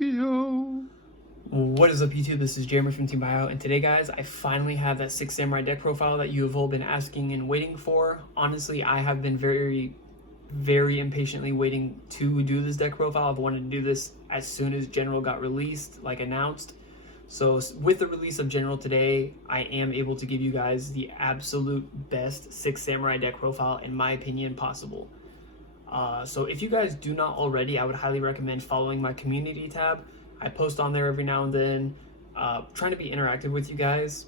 Yu-Gi-Oh! What is up, YouTube? This is Jeremy from Team Bio, and today, guys, I finally have that 6 Samurai deck profile that you have all been asking and waiting for. Honestly, I have been very impatiently waiting to do this deck profile. I've wanted to do this as soon as General got released, like announced. So with the release of General today, I am able to give you guys the absolute best 6 Samurai deck profile, in my opinion, possible. So if you guys do not already, I would highly recommend following my community tab. I post on there every now and then, trying to be interactive with you guys.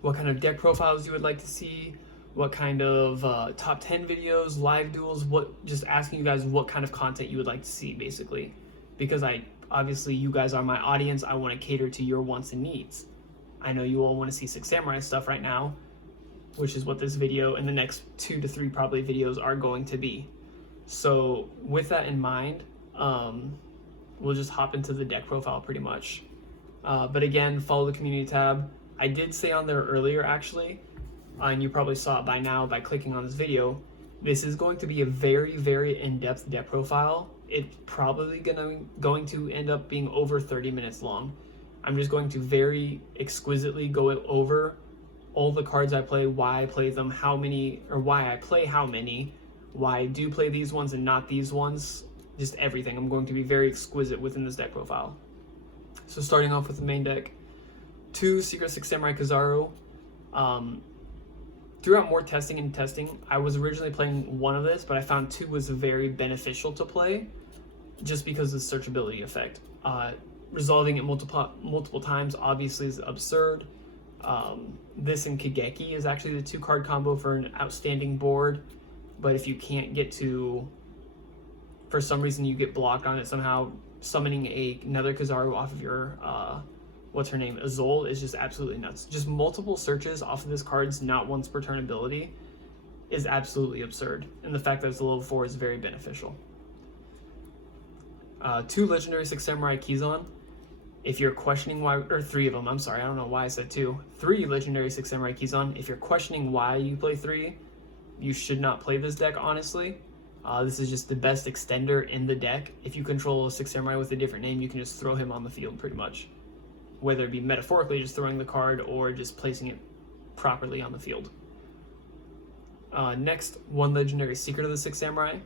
What kind of deck profiles you would like to see, what kind of top 10 videos, live duels, just asking you guys what kind of content you would like to see, basically. Because obviously you guys are my audience, I want to cater to your wants and needs. I know you all want to see 6 Samurai stuff right now, which is what this video and the next 2 to 3 probably videos are going to be. So with that in mind, we'll just hop into the deck profile pretty much. But again, follow the community tab. I did say on there earlier, actually, and you probably saw it by now by clicking on this video, this is going to be a very in-depth deck profile. It's probably going to end up being over 30 minutes long. I'm just going to very exquisitely go over all the cards I play, why I play them, how many, or why I play how many, why I do play these ones and not these ones, just everything. I'm going to be very exquisite within this deck profile. So starting off with the main deck, 2 Secret 6 Samurai Kizaru. Throughout more testing, I was originally playing one of this, but I found 2 was very beneficial to play just because of the searchability effect. Resolving it multiple times obviously is absurd. This and Kageki is actually the 2 card combo for an outstanding board. But if you can't get to, for some reason you get blocked on it somehow, summoning another Kizaru off of your, what's her name, Azul, is just absolutely nuts. Just multiple searches off of this card's not once per turn ability is absolutely absurd. And the fact that it's a level 4 is very beneficial. 2 Legendary 6 Samurai Kizon. If you're questioning why, or 3 of them, I'm sorry, I don't know why I said 2. 3 Legendary 6 Samurai Kizon. If you're questioning why you play 3, you should not play this deck, honestly. This is just the best extender in the deck. If you control a 6 Samurai with a different name, you can just throw him on the field pretty much. Whether it be metaphorically just throwing the card or just placing it properly on the field. Next, 1 Legendary Secret of the 6 Samurai.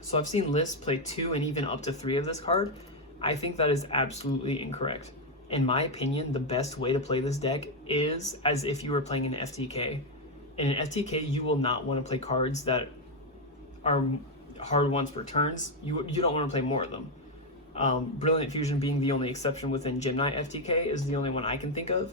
So I've seen lists play 2 and even up to 3 of this card. I think that is absolutely incorrect. In my opinion, the best way to play this deck is as if you were playing an FTK. In an FTK, you will not want to play cards that are hard once per turns. You don't want to play more of them. Brilliant Fusion being the only exception within Gymnite FTK is the only one I can think of.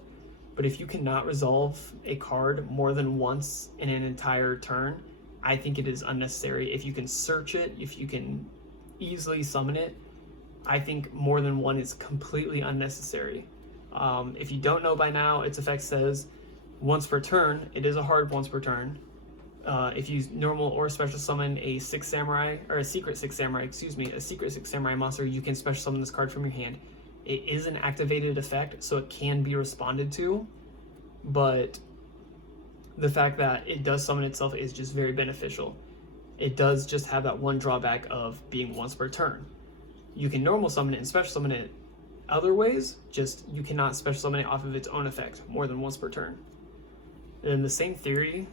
But if you cannot resolve a card more than once in an entire turn, I think it is unnecessary. If you can search it, if you can easily summon it, I think more than one is completely unnecessary. If you don't know by now, its effect says once per turn. It is a hard once per turn. If you normal or special summon a 6 Samurai, or a Secret 6 Samurai, excuse me, a Secret 6 Samurai monster, you can special summon this card from your hand. It is an activated effect, so it can be responded to, but the fact that it does summon itself is just very beneficial. It does just have that one drawback of being once per turn. You can normal summon it and special summon it other ways, just you cannot special summon it off of its own effect more than once per turn. And the same theory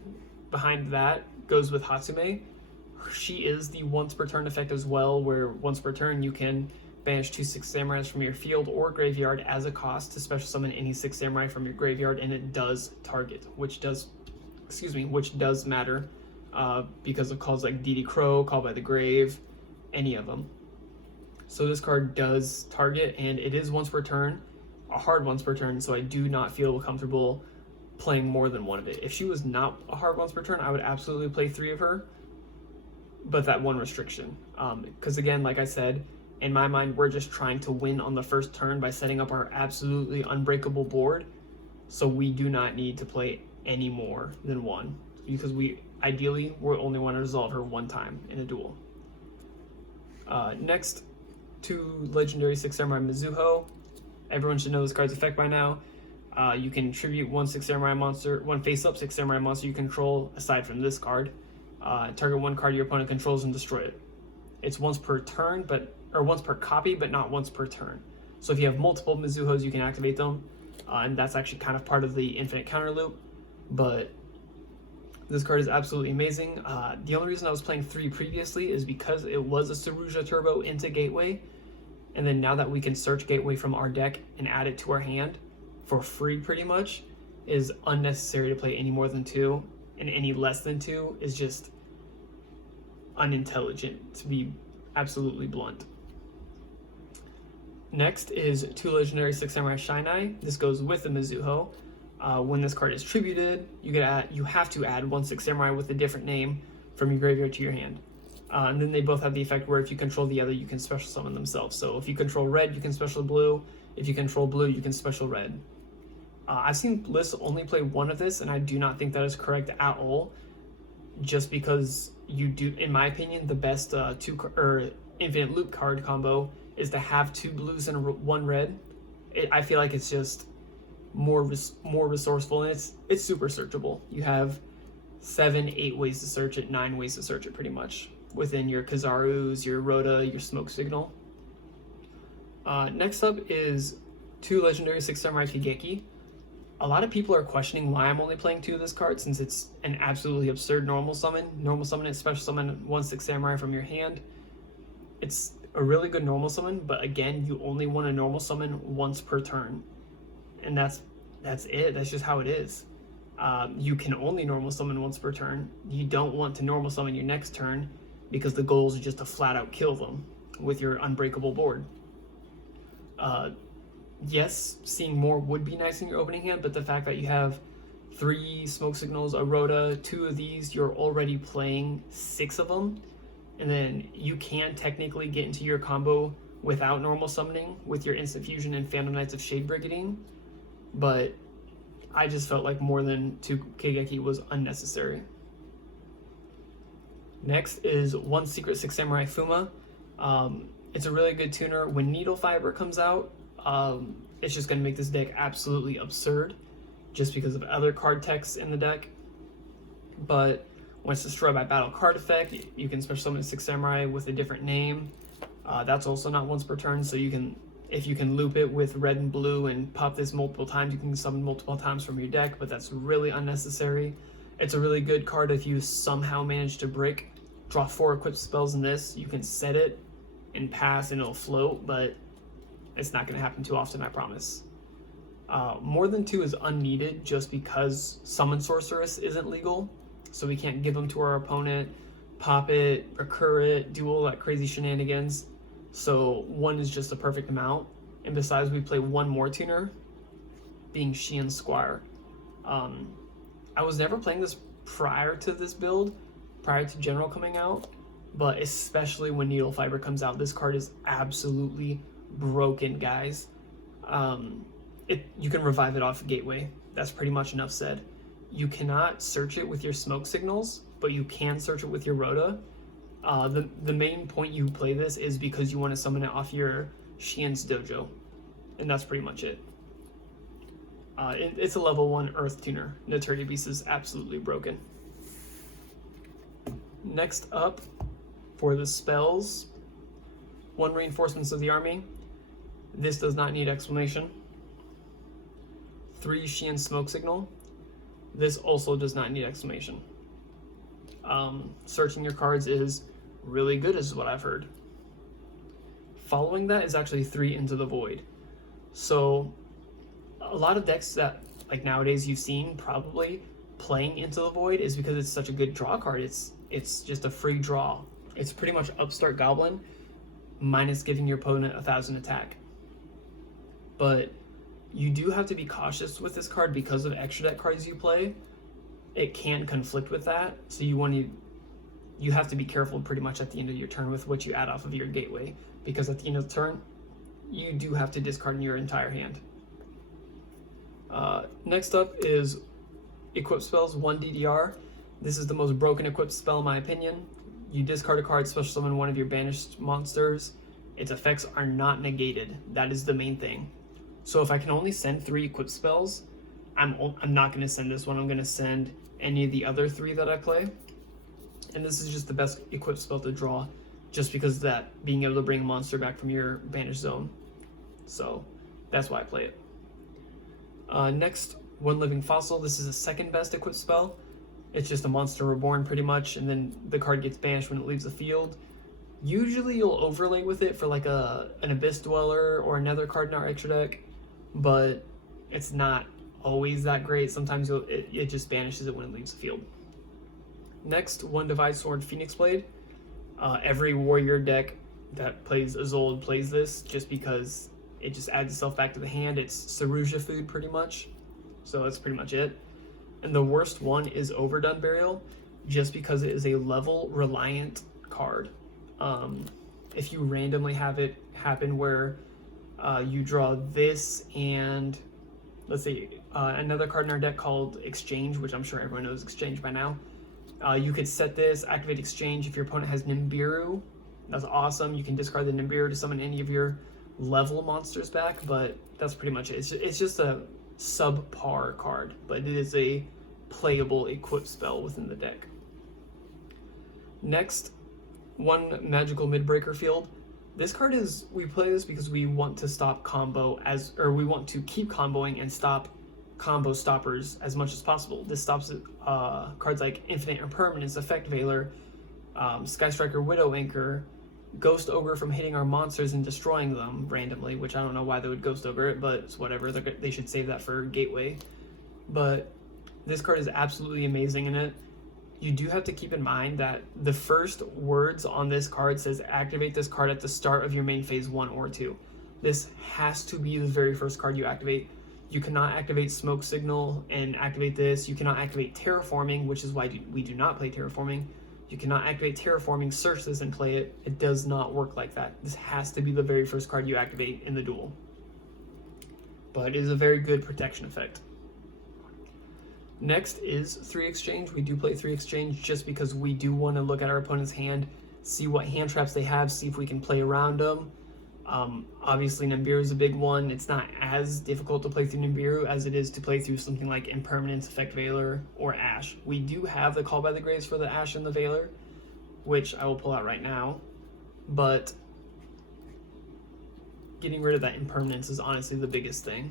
behind that goes with Hatsume. She is the once per turn effect as well, where once per turn you can banish 2 6 Samurais from your field or graveyard as a cost to special summon any 6 Samurai from your graveyard, and it does target, which does matter because of calls like DD Crow, Call by the Grave, any of them. So this card does target, and it is once per turn, a hard once per turn, so I do not feel comfortable playing more than one of it. If she was not a hard once per turn, I would absolutely play 3 of her, but that one restriction. Because again, like I said, in my mind, we're just trying to win on the first turn by setting up our absolutely unbreakable board, so we do not need to play any more than 1, because we only want to resolve her 1 time in a duel. Next, 2 Legendary 6 Samurai Mizuho. Everyone should know this card's effect by now. You can tribute 1 6 Samurai monster, 1 face-up 6 Samurai monster you control, aside from this card. Target 1 card your opponent controls and destroy it. It's once per turn, or once per copy, but not once per turn. So if you have multiple Mizuhos, you can activate them, and that's actually kind of part of the infinite counter loop. But this card is absolutely amazing. The only reason I was playing 3 previously is because it was a Saruja Turbo into Gateway, and then now that we can search Gateway from our deck and add it to our hand for free pretty much, is unnecessary to play any more than 2, and any less than 2 is just unintelligent, to be absolutely blunt. Next is 2 legendary 6 Samurai Shinai. This goes with the Mizuho. When this card is tributed, you have to add 1 6 Samurai with a different name from your graveyard to your hand. And then they both have the effect where if you control the other, you can special summon themselves. So if you control red, you can special blue. If you control blue, you can special red. I've seen lists only play 1 of this, and I do not think that is correct at all. Just because you do, in my opinion, the best infinite loop card combo is to have 2 blues and 1 red. I feel like it's just more resourceful, and it's super searchable. You have 7, 8 ways to search it, 9 ways to search it pretty much within your Kazarus, your Rhoda, your Smoke Signal. Next up is 2 legendary 6 Samurai Kigeki. A lot of people are questioning why I'm only playing 2 of this card, since it's an absolutely absurd normal summon. Normal summon it, special summon 1 6 Samurai from your hand. It's a really good normal summon, but again, you only want to normal summon once per turn. And that's it. That's just how it is. You can only normal summon once per turn. You don't want to normal summon your next turn because the goal is just to flat out kill them with your unbreakable board. Yes, seeing more would be nice in your opening hand, but the fact that you have 3 Smoke Signals, a Rhoda, 2 of these, you're already playing 6 of them, and then you can technically get into your combo without normal summoning with your Instant Fusion and Phantom Knights of Shade Brigading, but I just felt like more than 2 Kigeki was unnecessary. Next is 1 Secret 6 Samurai Fuma. It's a really good tuner. When Needle Fiber comes out, it's just going to make this deck absolutely absurd just because of other card texts in the deck. But when it's destroyed by battle card effect, you can special summon 6 Samurai with a different name. That's also not once per turn, so if you can loop it with red and blue and pop this multiple times, you can summon multiple times from your deck, but that's really unnecessary. It's a really good card if you somehow manage to draw 4 equipped spells in this. You can set it and pass and it'll float, but it's not going to happen too often, I promise. More than 2 is unneeded just because Summon Sorceress isn't legal, so we can't give them to our opponent, pop it, recur it, do all that crazy shenanigans. So 1 is just the perfect amount. And besides, we play 1 more tuner, being Sheehan Squire. I was never playing this prior to this build, prior to General coming out, but especially when Needle Fiber comes out, this card is absolutely broken, guys. You can revive it off Gateway. That's pretty much enough said. You cannot search it with your Smoke Signals, but you can search it with your Rhoda. The main point you play this is because you want to summon it off your Sheehan's Dojo, and that's pretty much it. It's a level 1 Earth Tuner. Notoria Beast is absolutely broken. Next up, for the spells, 1 Reinforcements of the Army. This does not need explanation. 3 Sheehan Smoke Signal. This also does not need explanation. Searching your cards is really good, is what I've heard. Following that is actually 3 Into the Void. So a lot of decks that like nowadays you've seen probably playing Into the Void is because it's such a good draw card. It's just a free draw. It's pretty much Upstart Goblin minus giving your opponent 1,000 attack. But you do have to be cautious with this card because of extra deck cards you play. It can conflict with that, so you have to be careful pretty much at the end of your turn with what you add off of your Gateway, because at the end of the turn, you do have to discard your entire hand. Next up is Equip Spells 1 DDR. This is the most broken equipped spell in my opinion. You discard a card, special summon 1 of your banished monsters. Its effects are not negated. That is the main thing. So if I can only send 3 equipped spells, I'm not going to send this one. I'm going to send any of the other 3 that I play. And this is just the best equipped spell to draw just because of that being able to bring a monster back from your banished zone. So that's why I play it. Next, One Living Fossil. This is the second best equipped spell. It's just a monster reborn pretty much, and then the card gets banished when it leaves the field. Usually you'll overlay with it for like an Abyss Dweller or another card in our extra deck, but it's not always that great. Sometimes it just banishes it when it leaves the field. Next, One Devised Sword, Phoenix Blade. Every warrior deck that plays Isolde plays this just because it just adds itself back to the hand. It's Saruja food pretty much, so that's pretty much it. And the worst one is Overdone Burial, just because it is a level reliant card. If you randomly have it happen where you draw this and let's say another card in our deck called Exchange, which I'm sure everyone knows Exchange by now. You could set this, activate Exchange. If your opponent has Nibiru, that's awesome. You can discard the Nibiru to summon any of your level monsters back, but that's pretty much it. It's just a subpar card, but it is a playable equip spell within the deck. Next, One Magical Midbreaker Field. This card is, we play this because we want to stop combo we want to keep comboing and stop combo stoppers as much as possible. This stops cards like Infinite Impermanence, Effect Veiler, Sky Striker Widow Anchor, Ghost Ogre from hitting our monsters and destroying them randomly, which I don't know why they would Ghost Ogre it, but it's whatever. They should save that for Gateway. But this card is absolutely amazing in it. You do have to keep in mind that the first words on this card says activate this card at the start of your main phase 1 or 2. This has to be the very first card you activate. You cannot activate Smoke Signal and activate this. You cannot activate Terraforming, which is why we do not play Terraforming. You cannot activate Terraforming, search this, and play it. It does not work like that. This has to be the very first card you activate in the duel. But it is a very good protection effect. Next is 3 Exchange. We do play 3 Exchange just because we do want to look at our opponent's hand, see what hand traps they have, see if we can play around them. Obviously Nibiru is a big one. It's not as difficult to play through Nibiru as it is to play through something like Impermanence, Effect Veiler, or Ash. We do have the Call by the Graves for the Ash and the Veiler, which I will pull out right now, but getting rid of that Impermanence is honestly the biggest thing,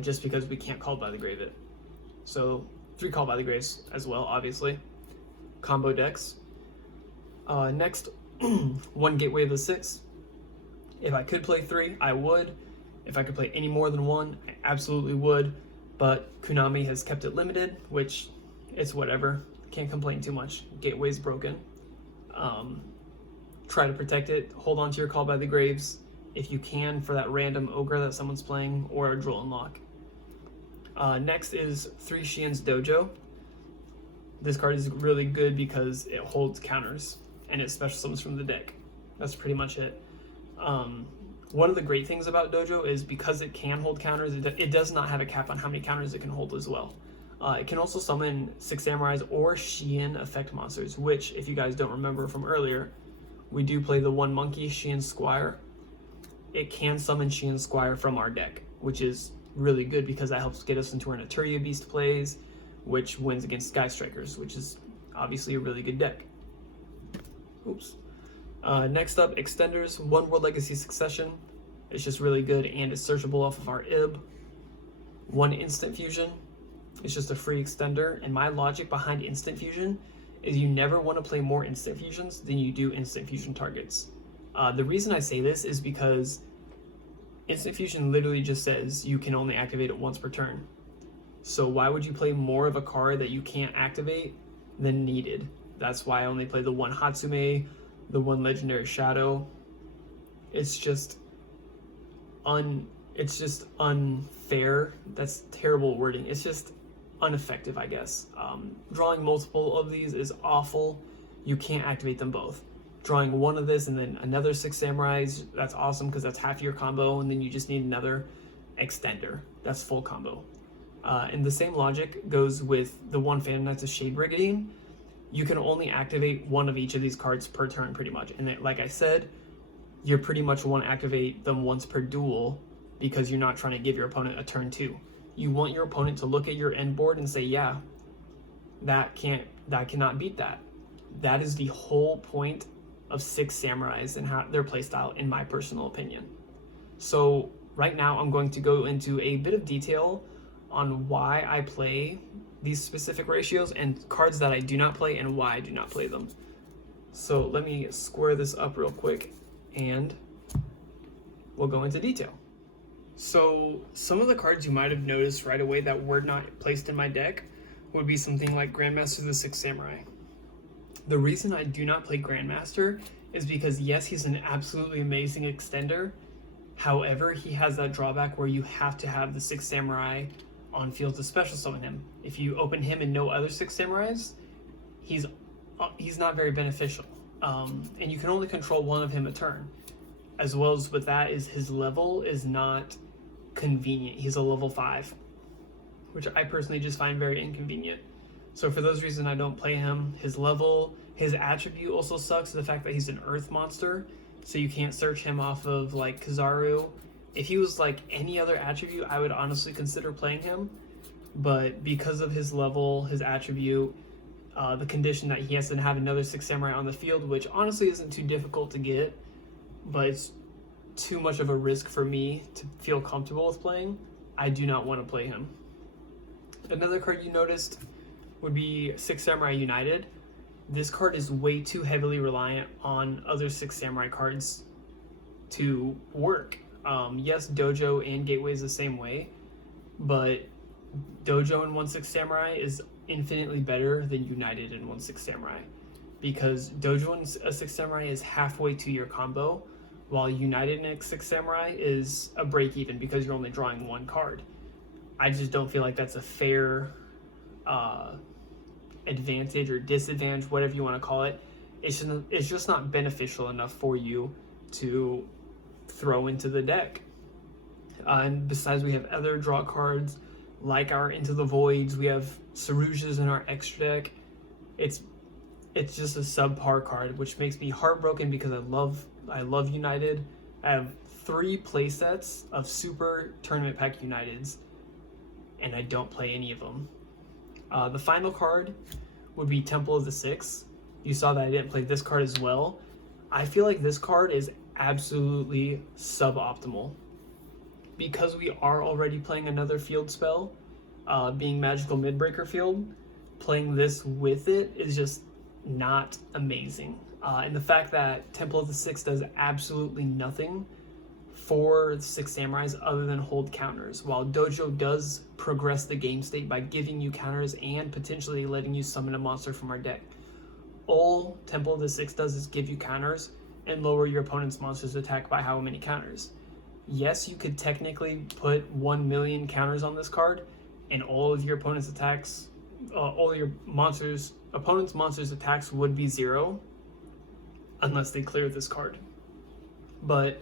just because we can't Call by the Grave it. So 3 Call by the Graves as well, obviously. Combo decks. Next, 1 Gateway of the 6. If I could play 3, I would. If I could play any more than 1, I absolutely would. But Konami has kept it limited, which it's whatever. Can't complain too much. Gateway's broken. Try to protect it. Hold on to your Call by the Graves if you can for that random Ogre that someone's playing, or a Droll Unlock. Next is 3 Xian's Dojo. This card is really good because it holds counters and it special summons from the deck. That's pretty much it. One of the great things about Dojo is because it can hold counters, it does not have a cap on how many counters it can hold as well. It can also summon 6 Samurais or Xian effect monsters, which, if you guys don't remember from earlier, we do play the 1 Monkey Xian Squire. It can summon Xian Squire from our deck, which is really good because that helps get us into our Naturia Beast plays, which wins against Sky Strikers, which is obviously a really good deck. Oops. Next up, Extenders, 1 World Legacy Succession. It's just really good and it's searchable off of our IB. 1 Instant Fusion. It's just a free extender, and my logic behind Instant Fusion is you never want to play more Instant Fusions than you do Instant Fusion targets. The reason I say this is because Instant Fusion literally just says you can only activate it once per turn. So why would you play more of a card that you can't activate than needed? That's why I only play the 1 Hatsume, the 1 Legendary Shadow. It's just unfair. That's terrible wording. It's just ineffective, I guess. Drawing multiple of these is awful. You can't activate them both. Drawing 1 of this and then another 6 Samurais, that's awesome because that's half your combo, and then you just need another extender. That's full combo. And the same logic goes with the 1 Phantom Knights of Shade Brigandine. You can only activate 1 of each of these cards per turn, pretty much. And like I said, you pretty much want to activate them once per duel because you're not trying to give your opponent a turn 2. You want your opponent to look at your end board and say, yeah, that cannot beat that. That is the whole point of 6 samurais and how their playstyle, in my personal opinion. So right now I'm going to go into a bit of detail on why I play these specific ratios and cards that I do not play and why I do not play them. So let me square this up real quick and we'll go into detail. So some of the cards you might have noticed right away that were not placed in my deck would be something like Grandmaster of the Six Samurai. The reason I do not play Grandmaster is because yes, he's an absolutely amazing extender. However, he has that drawback where you have to have the Six Samurai on field to special summon him. If you open him and no other Six Samurais, he's not very beneficial. And you can only control one of him a turn. As well as with that is his level is not convenient. He's a level 5, which I personally just find very inconvenient. So for those reasons, I don't play him. His level, his attribute also sucks. The fact that he's an earth monster, so you can't search him off of like Kizaru. If he was like any other attribute, I would honestly consider playing him. But because of his level, his attribute, the condition that he has to have another Six Samurai on the field, which honestly isn't too difficult to get, but it's too much of a risk for me to feel comfortable with playing, I do not want to play him. Another card you noticed would be Six Samurai United. This card is way too heavily reliant on other Six Samurai cards to work. Yes, Dojo and Gateway is the same way, but Dojo in 1/6 Samurai is infinitely better than United in 1/6 Samurai, because Dojo in a 6 Samurai is halfway to your combo, while United in a 6 Samurai is a break even because you're only drawing one card. I just don't feel like that's a fair advantage or disadvantage, whatever you want to call it. It's just not beneficial enough for you to throw into the deck. And besides, we have other draw cards like our Into the Voids. We have Sarujas in our extra deck. It's just a subpar card, which makes me heartbroken because I love United. I have 3 playsets of Super Tournament Pack Uniteds, and I don't play any of them. The final card would be Temple of the Six. You saw that I didn't play this card as well. I feel like this card is absolutely suboptimal. Because we are already playing another field spell, being Magical Midbreaker Field, playing this with it is just not amazing. And the fact that Temple of the Six does absolutely nothing for the 6 Samurais other than hold counters, while Dojo does progress the game state by giving you counters and potentially letting you summon a monster from our deck. All Temple of the Six does is give you counters and lower your opponent's monster's attack by how many counters. Yes, you could technically put 1 million counters on this card and all of your opponent's attacks, all your opponent's monsters attacks would be 0 unless they clear this card. But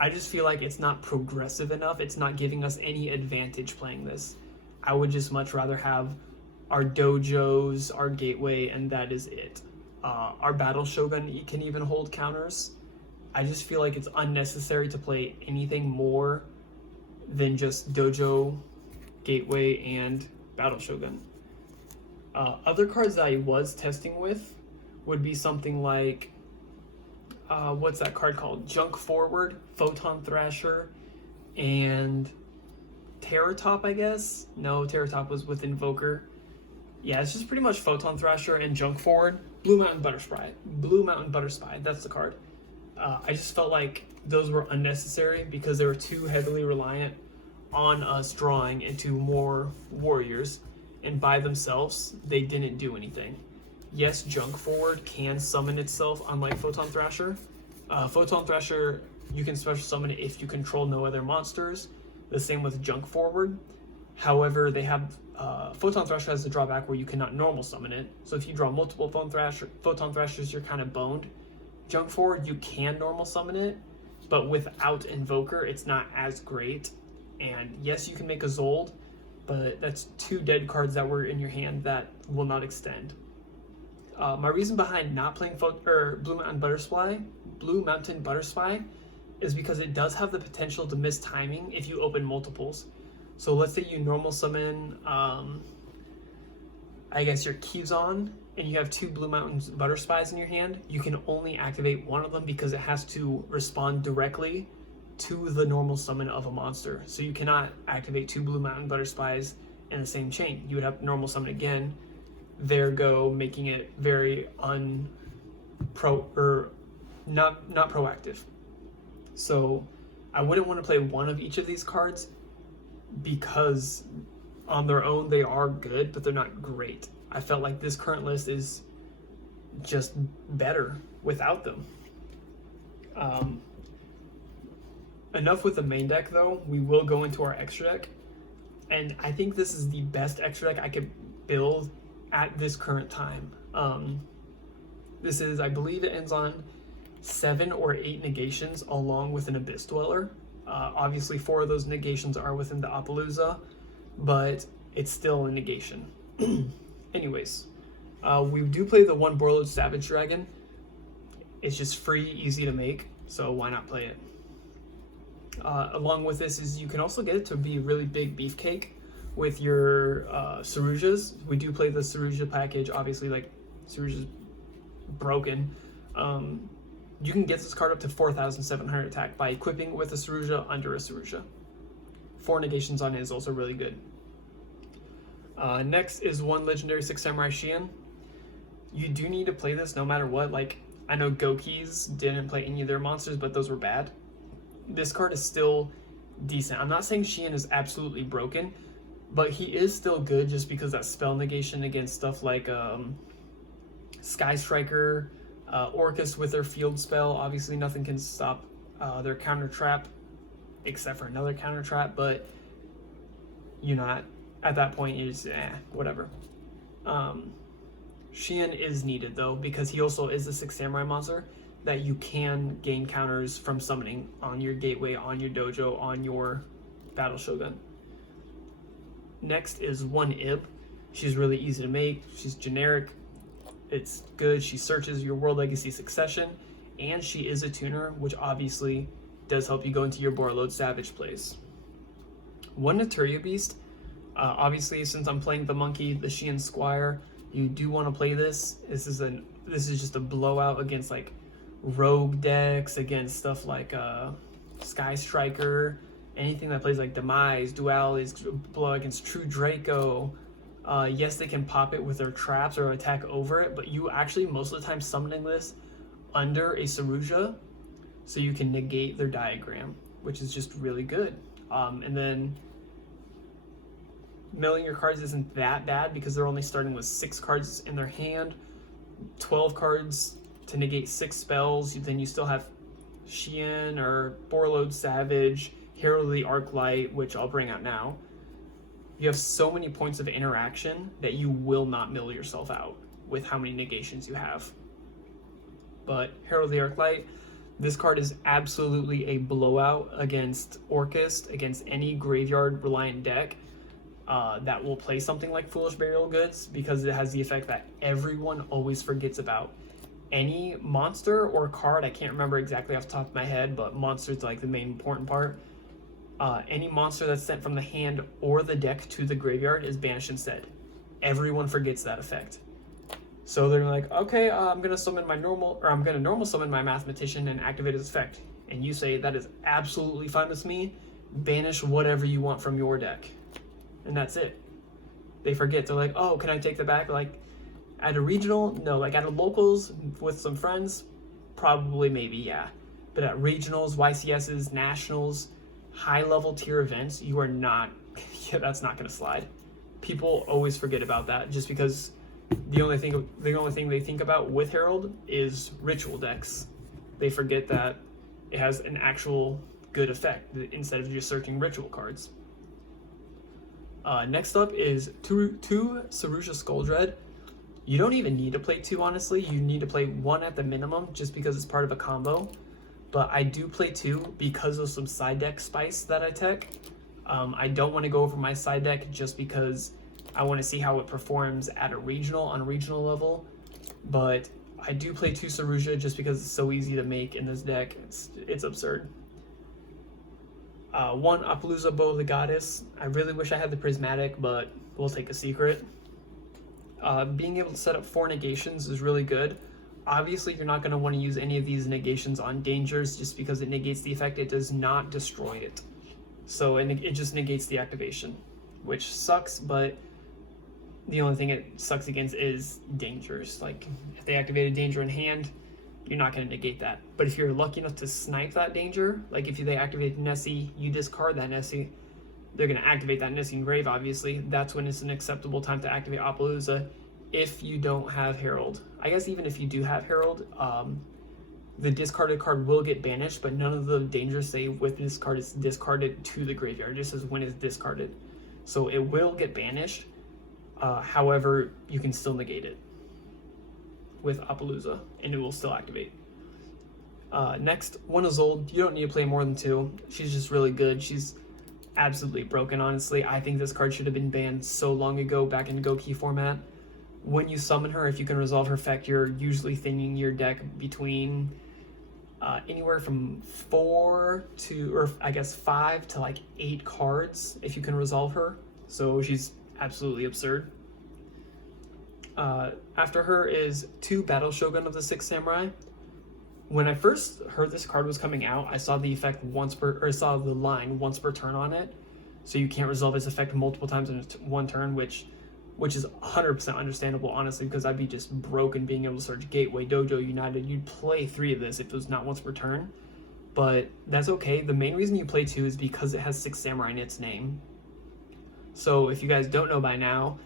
I just feel like it's not progressive enough. It's not giving us any advantage playing this. I would just much rather have our Dojos, our Gateway, and that is it. Our Battle Shogun can even hold counters. I just feel like it's unnecessary to play anything more than just Dojo, Gateway, and Battle Shogun. Other cards that I was testing with would be something like, what's that card called? Junk Forward, Photon Thrasher, and Terratop, I guess? No, Terratop was with Invoker. Yeah, it's just pretty much Photon Thrasher and Junk Forward. Blue Mountain Butterspy, that's the card. I just felt like those were unnecessary because they were too heavily reliant on us drawing into more warriors, and by themselves, they didn't do anything. Yes, Junk Forward can summon itself, unlike Photon Thrasher. Photon Thrasher, you can special summon it if you control no other monsters. The same with Junk Forward. However, they have Photon Thrasher has the drawback where you cannot normal summon it. So if you draw multiple Photon Thrashers, you're kind of boned. Junk Forward, you can normal summon it, but without Invoker, it's not as great. And yes, you can make a Zold, but that's 2 dead cards that were in your hand that will not extend. My reason behind not playing Blue Mountain Butterspy is because it does have the potential to miss timing if you open multiples. So let's say you normal summon, I guess your Kizon, and you have 2 Blue Mountain Butter Spies in your hand, you can only activate one of them because it has to respond directly to the normal summon of a monster. So you cannot activate 2 Blue Mountain Butter Spies in the same chain. You would have to normal summon again. There go, making it very not proactive. So I wouldn't want to play one of each of these cards because on their own they are good, but they're not great. I felt like this current list is just better without them. Enough with the main deck though. We will go into our extra deck, and I think this is the best extra deck I could build at this current time. This is, I believe it ends on 7 or 8 negations along with an Abyss Dweller. Obviously 4 of those negations are within the Appaloosa, but it's still a negation. Anyways, we do play the 1 Borreload Savage Dragon. It's just free, easy to make, so why not play it? Along with this is you can also get it to be a really big beefcake with your Sarujas. We do play the Saruja package, obviously, like Saruja's broken. You can get this card up to 4,700 attack by equipping with a Saruja under a Saruja. 4 negations on it is also really good. Next is 1 Legendary 6 Samurai Shion. You do need to play this no matter what. Like, I know Gokis didn't play any of their monsters, but those were bad. This card is still decent. I'm not saying Shion is absolutely broken, but he is still good just because that spell negation against stuff like Sky Striker, Orcus with their field spell. Obviously nothing can stop their counter trap except for another counter trap, but you know, at that point you just whatever. Shion is needed though, because he also is a 6 Samurai monster that you can gain counters from summoning on your gateway, on your dojo, on your battle shogun. Next is 1 Ib. She's really easy to make. She's generic. It's good. She searches your World Legacy Succession, and she is a tuner, which obviously does help you go into your Borreload Savage plays. 1 Naturia Beast. Obviously, since I'm playing the monkey, the Shion Squire, you do want to play this. This is just a blowout against like rogue decks, against stuff like Sky Striker, anything that plays like Demise, Dualities, blow against True Draco. Yes, they can pop it with their traps or attack over it, but you actually most of the time summoning this under a Saruja, so you can negate their diagram, which is just really good. And then milling your cards isn't that bad because they're only starting with 6 cards in their hand, 12 cards to negate 6 spells. Then you still have Shion or Borreload Savage, Herald of the Arclight, which I'll bring out now. You have so many points of interaction that you will not mill yourself out with how many negations you have. But Herald of the Arclight, this card is absolutely a blowout against Orcus, against any graveyard reliant deck that will play something like Foolish Burial Goods, because it has the effect that everyone always forgets about. Any monster or card, I can't remember exactly off the top of my head, but monster's like the main important part. Any monster that's sent from the hand or the deck to the graveyard is banished instead. Everyone forgets that effect. So they're like, okay, I'm gonna normal summon my Mathematician and activate its effect. And you say, that is absolutely fine with me. Banish whatever you want from your deck. And that's it. They forget. They're like, oh, can I take that back? Like, at a regional? No. Like, at a locals with some friends? Probably, maybe, yeah. But at regionals, YCSs, nationals, high-level tier events, you are not... yeah, that's not going to slide. People always forget about that just because the only thing they think about with Herald is ritual decks. They forget that it has an actual good effect instead of just searching ritual cards. Next up is two Saruja Skuldread. You don't even need to play 2, honestly. You need to play 1 at the minimum just because it's part of a combo. But I do play 2 because of some side deck spice that I tech. I don't want to go over my side deck just because I want to see how it performs at a regional, on a regional level. But I do play 2 Saruja just because it's so easy to make in this deck. It's absurd. 1 Appaloosa Bow of the Goddess. I really wish I had the Prismatic, but we'll take a secret. Being able to set up 4 negations is really good. Obviously, you're not going to want to use any of these negations on dangers just because it negates the effect. It does not destroy it. So it just negates the activation, which sucks, but the only thing it sucks against is dangers. Like, if they activate a danger in hand, you're not going to negate that. But if you're lucky enough to snipe that danger, like if they activate Nessie, you discard that Nessie, they're going to activate that Nessie in grave, obviously. That's when it's an acceptable time to activate Appaloosa if you don't have Herald. I guess even if you do have Herald, the discarded card will get banished, but none of the dangers say with this card is discarded to the graveyard. It just says when it's discarded. So it will get banished. However, you can still negate it with Appaloosa, and it will still activate. Next, one is old. You don't need to play more than 2. She's just really good. She's absolutely broken, honestly. I think this card should have been banned so long ago back in Go Key format. When you summon her, if you can resolve her effect, you're usually thinning your deck between anywhere from 4 to, or I guess 5 to like 8 cards if you can resolve her. So she's absolutely absurd. After her is 2 Battle Shogun of the 6 Samurai. When I first heard this card was coming out, I saw the effect saw the line once per turn on it. So you can't resolve its effect multiple times in one turn, which is 100% understandable, honestly, because I'd be just broken being able to search Gateway, Dojo, United. You'd play 3 of this if it was not once per turn, but that's okay. The main reason you play 2 is because it has 6 Samurai in its name. So if you guys don't know by now,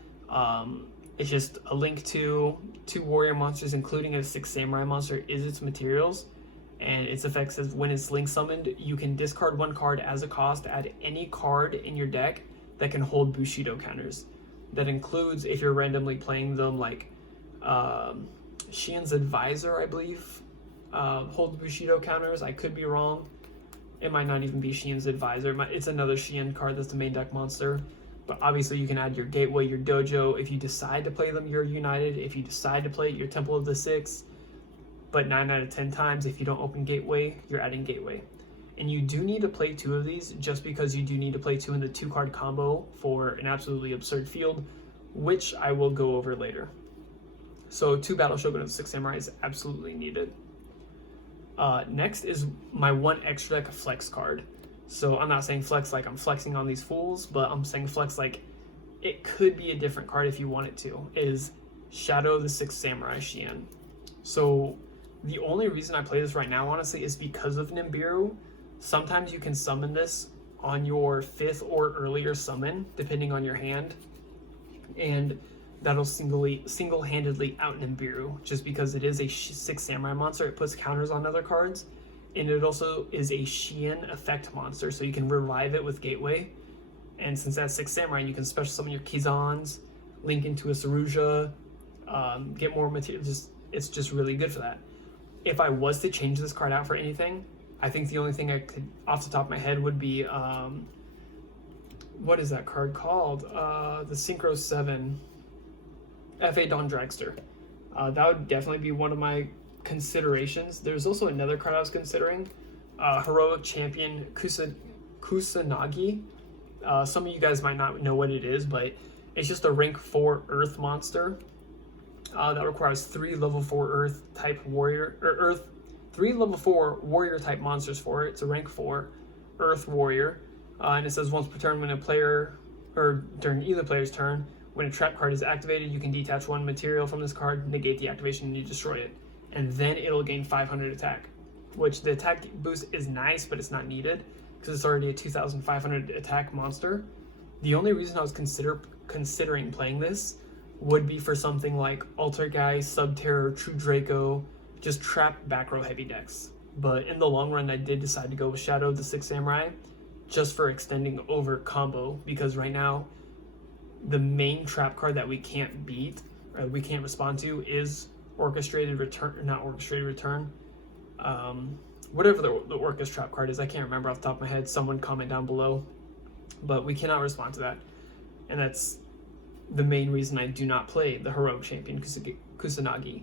it's just a link to 2 warrior monsters, including a 6 Samurai monster, is its materials, and its effect says when it's link summoned, you can discard 1 card as a cost, add any card in your deck that can hold Bushido counters. That includes if you're randomly playing them, like Shien's Advisor, I believe, holds Bushido counters. I could be wrong. It might not even be Shien's Advisor. It's another Shien card that's the main deck monster. But obviously you can add your Gateway, your Dojo. If you decide to play them, you're United. If you decide to play your Temple of the 6, but 9 out of 10 times, if you don't open Gateway, you're adding Gateway. And you do need to play 2 of these just because you do need to play 2 in the 2-card combo for an absolutely absurd field, which I will go over later. So 2 Battle Shogun of 6 Samurai is absolutely needed. Next is my 1 extra deck flex card. So I'm not saying flex like I'm flexing on these fools, but I'm saying flex like it could be a different card if you want it to, is Shadow of the 6 Samurai Shien. So the only reason I play this right now, honestly, is because of Nibiru. Sometimes you can summon this on your 5th or earlier summon, depending on your hand, and that'll single-handedly out Nibiru, just because it is a 6 Samurai monster. It puts counters on other cards, and it also is a Shien effect monster, so you can revive it with Gateway. And since that's 6 Samurai, you can special summon your Kizans, link into a Saruja, get more material. It's just really good for that. If I was to change this card out for anything, I think the only thing I could, off the top of my head, would be, what is that card called? The Synchro 7, F.A. Dawn Dragster. That would definitely be one of my considerations. There's also another card I was considering, Heroic Champion Kusanagi. Some of you guys might not know what it is, but it's just a rank 4 Earth monster that requires 3 level 4 Earth type warrior, or 3 level 4 warrior type monsters for it. It's a rank 4 Earth warrior, and it says once per turn when a player, or during either player's turn, when a trap card is activated, you can detach 1 material from this card, negate the activation, and you destroy it. And then it'll gain 500 attack, which the attack boost is nice, but it's not needed because it's already a 2,500 attack monster. The only reason I was considering playing this would be for something like Altergeist, Subterror, True Draco, just trap back row heavy decks. But in the long run, I did decide to go with Shadow of the 6 Samurai just for extending over combo, because right now the main trap card that we can't beat, or we can't respond to, is Orchestrated Return, not Orchestrated Return, whatever the Orcus trap card is. I can't remember off the top of my head. Someone comment down below. But we cannot respond to that, and that's the main reason I do not play the Heroic Champion Kusanagi.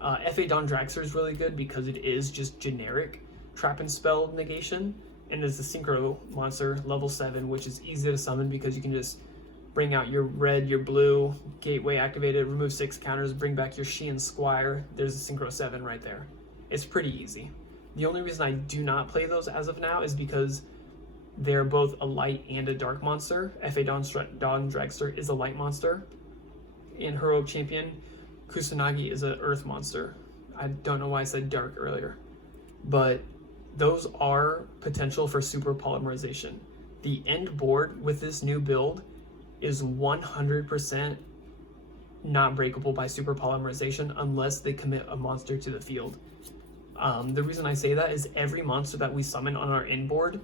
F.A. Dawn Dragster is really good because it is just generic trap and spell negation, and it's a synchro monster, level 7, which is easy to summon because you can just bring out your red, your blue, gateway activated, remove 6 counters, bring back your Shi and Squire. There's a Synchro 7 right there. It's pretty easy. The only reason I do not play those as of now is because they're both a light and a dark monster. F.A. Dawn Dragster is a light monster. In Heroic Champion, Kusanagi is an earth monster. I don't know why I said dark earlier. But those are potential for super polymerization. The end board with this new build is 100% not breakable by super polymerization unless they commit a monster to the field. The reason I say that is every monster that we summon on our end board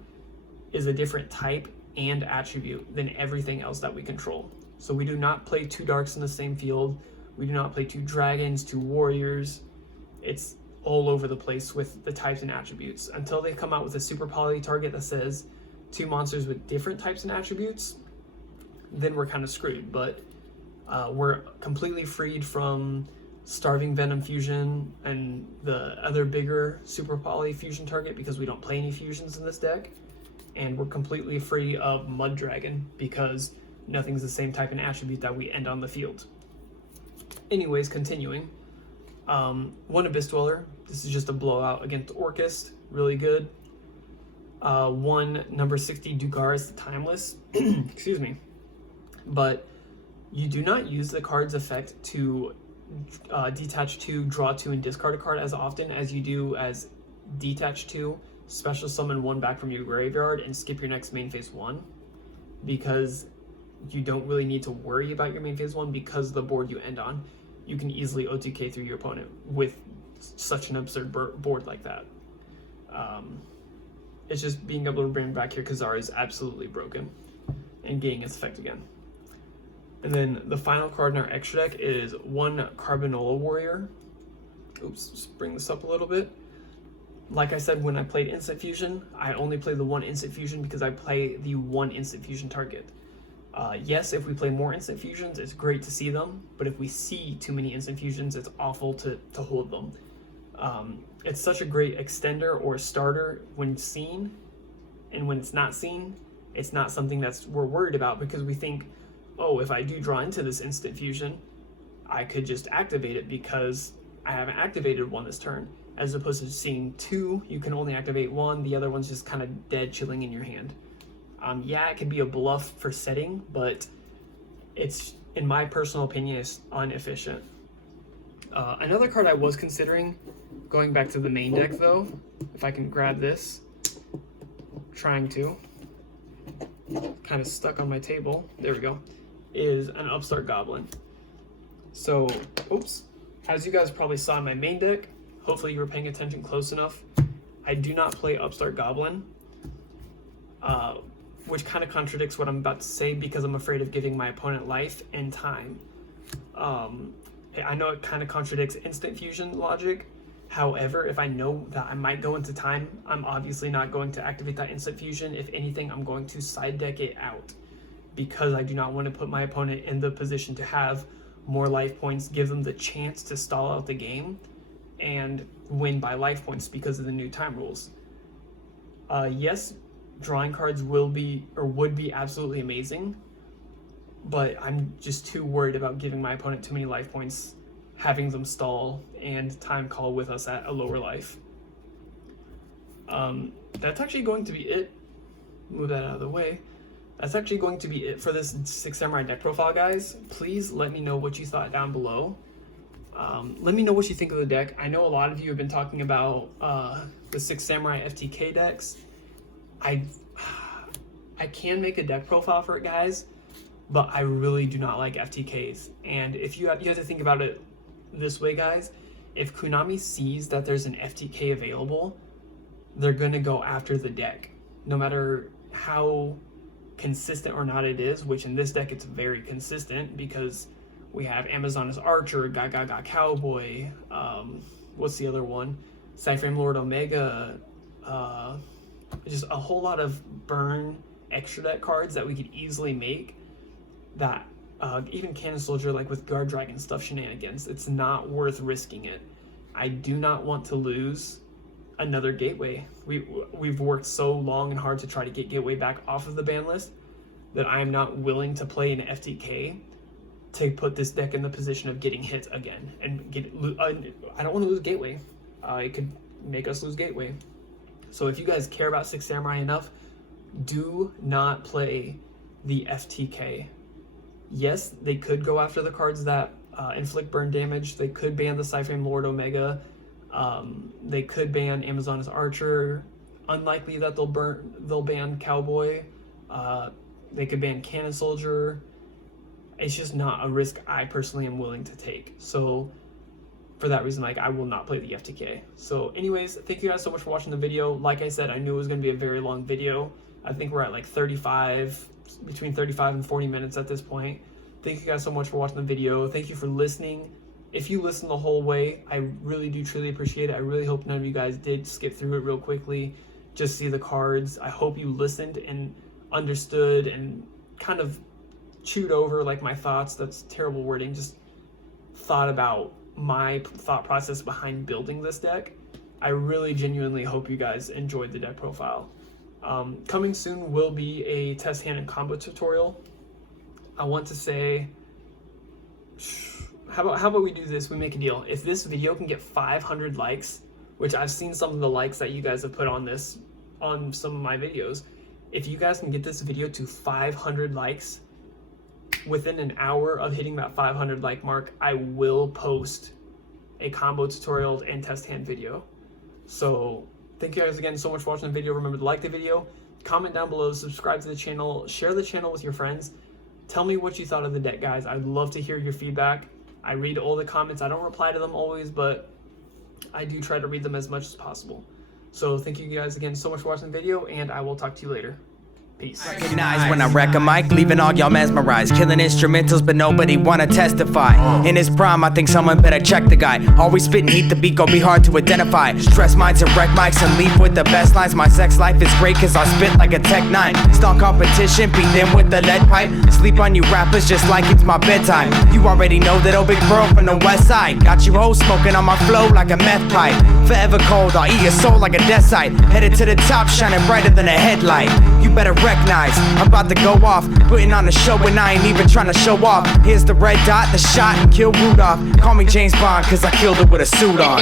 is a different type and attribute than everything else that we control. So we do not play 2 darks in the same field. We do not play 2 dragons, 2 warriors. It's all over the place with the types and attributes. Until they come out with a super poly target that says 2 monsters with different types and attributes, then we're kind of screwed. But we're completely freed from Starving Venom Fusion and the other bigger super poly fusion target because we don't play any fusions in this deck. And we're completely free of Mud Dragon because nothing's the same type and attribute that we end on the field. Anyways, continuing. 1 Abyss Dweller. This is just a blowout against Orcust. Really good. 1 number 60 Dugaris Timeless. Excuse me. But you do not use the card's effect to detach 2, draw 2, and discard a card as often as you do as detach 2, special summon 1 back from your graveyard, and skip your next main phase 1, because you don't really need to worry about your main phase 1 because of the board you end on. You can easily OTK through your opponent with such an absurd board like that. It's just being able to bring back your Kazari is absolutely broken and getting its effect again. And then the final card in our extra deck is 1 Carbanola Warrior. Oops, just bring this up a little bit. Like I said, when I played Instant Fusion, I only play the 1 Instant Fusion because I play the 1 Instant Fusion target. Yes, if we play more Instant Fusions, it's great to see them, but if we see too many Instant Fusions, it's awful to hold them. It's such a great extender or starter when seen, and when it's not seen, it's not something we're worried about because we think, oh, if I do draw into this Instant Fusion, I could just activate it because I haven't activated 1 this turn. As opposed to seeing 2, you can only activate 1, the other one's just kind of dead chilling in your hand. Yeah, it can be a bluff for setting, but it's, in my personal opinion, it's inefficient. Another card I was considering, going back to the main deck though, if I can grab this, trying to, kind of stuck on my table, there we go, is an Upstart Goblin. So, oops, as you guys probably saw in my main deck, hopefully you were paying attention close enough, I do not play Upstart Goblin, which kind of contradicts what I'm about to say because I'm afraid of giving my opponent life and time. I know it kind of contradicts Instant Fusion logic. However, if I know that I might go into time, I'm obviously not going to activate that Instant Fusion. If anything, I'm going to side deck it out because I do not want to put my opponent in the position to have more life points, give them the chance to stall out the game and win by life points because of the new time rules. Yes, drawing cards would be absolutely amazing, but I'm just too worried about giving my opponent too many life points, having them stall, and time call with us at a lower life. That's actually going to be it. Move that out of the way. That's actually going to be it for this 6 Samurai deck profile, guys. Please let me know what you thought down below. Let me know what you think of the deck. I know a lot of you have been talking about the 6 Samurai FTK decks. I can make a deck profile for it, guys, but I really do not like FTKs. And if you have to think about it this way, guys. If Konami sees that there's an FTK available, they're going to go after the deck, no matter how consistent or not it is, which in this deck it's very consistent because we have Amazoness Archer, Gaga Cowboy, what's the other one? Cyframe Lord Omega, just a whole lot of burn extra deck cards that we could easily make that even Cannon Soldier, like with Guard Dragon stuff shenanigans, it's not worth risking it. I do not want to lose another Gateway. We've worked so long and hard to try to get Gateway back off of the ban list. that I am not willing to play an FTK to put this deck in the position of getting hit again and I don't want to lose Gateway. It could make us lose Gateway. So if you guys care about Six Samurai enough, do not play the FTK. Yes, they could go after the cards that inflict burn damage. They could ban the Cyframe Lord Omega. They could ban Amazoness Archer. Unlikely that they'll ban Cowboy. They could ban Cannon Soldier. It's just not a risk I personally am willing to take. So for that reason, like, I will not play the FTK. So anyways, thank you guys so much for watching the video. Like I said, I knew it was going to be a very long video. I think we're at like between 35 and 40 minutes at this point. Thank you guys so much for watching the video. Thank you for listening. If you listened the whole way, I really do truly appreciate it. I really hope none of you guys did skip through it real quickly, just see the cards. I hope you listened and understood and kind of chewed over like my thoughts. That's terrible wording. Just thought about my thought process behind building this deck. I really genuinely hope you guys enjoyed the deck profile. Coming soon will be a test hand and combo tutorial. I want to say, how about we do this? We make a deal. If this video can get 500 likes, which I've seen some of the likes that you guys have put on this on some of my videos, if you guys can get this video to 500 likes within an hour of hitting that 500 like mark, I will post a combo tutorial and test hand video. So thank you guys again so much for watching the video. Remember to like the video, comment down below, subscribe to the channel, share the channel with your friends. Tell me what you thought of the deck, guys. I'd love to hear your feedback. I read all the comments. I don't reply to them always, but I do try to read them as much as possible. So thank you guys again so much for watching the video, and I will talk to you later. Peace. Recognize when I wreck a mic, leaving all y'all mesmerized. Killing instrumentals, but nobody wanna testify. In his prime, I think someone better check the guy. Always spitting heat, the beat gon' be hard to identify. Stress minds and wreck mics and leave with the best lines. My sex life is great cause I spit like a Tech 9. Stomp competition, beat them with the lead pipe. Sleep on you rappers just like it's my bedtime. You already know that old big bro from the west side. Got you hoes smoking on my flow like a meth pipe. Forever cold, I'll eat your soul like a death site. Headed to the top, shining brighter than a headlight. You better recognize, I'm about to go off, putting on a show and I ain't even trying to show off. Here's the red dot, the shot, and kill Rudolph. Call me James Bond, cause I killed it with a suit on.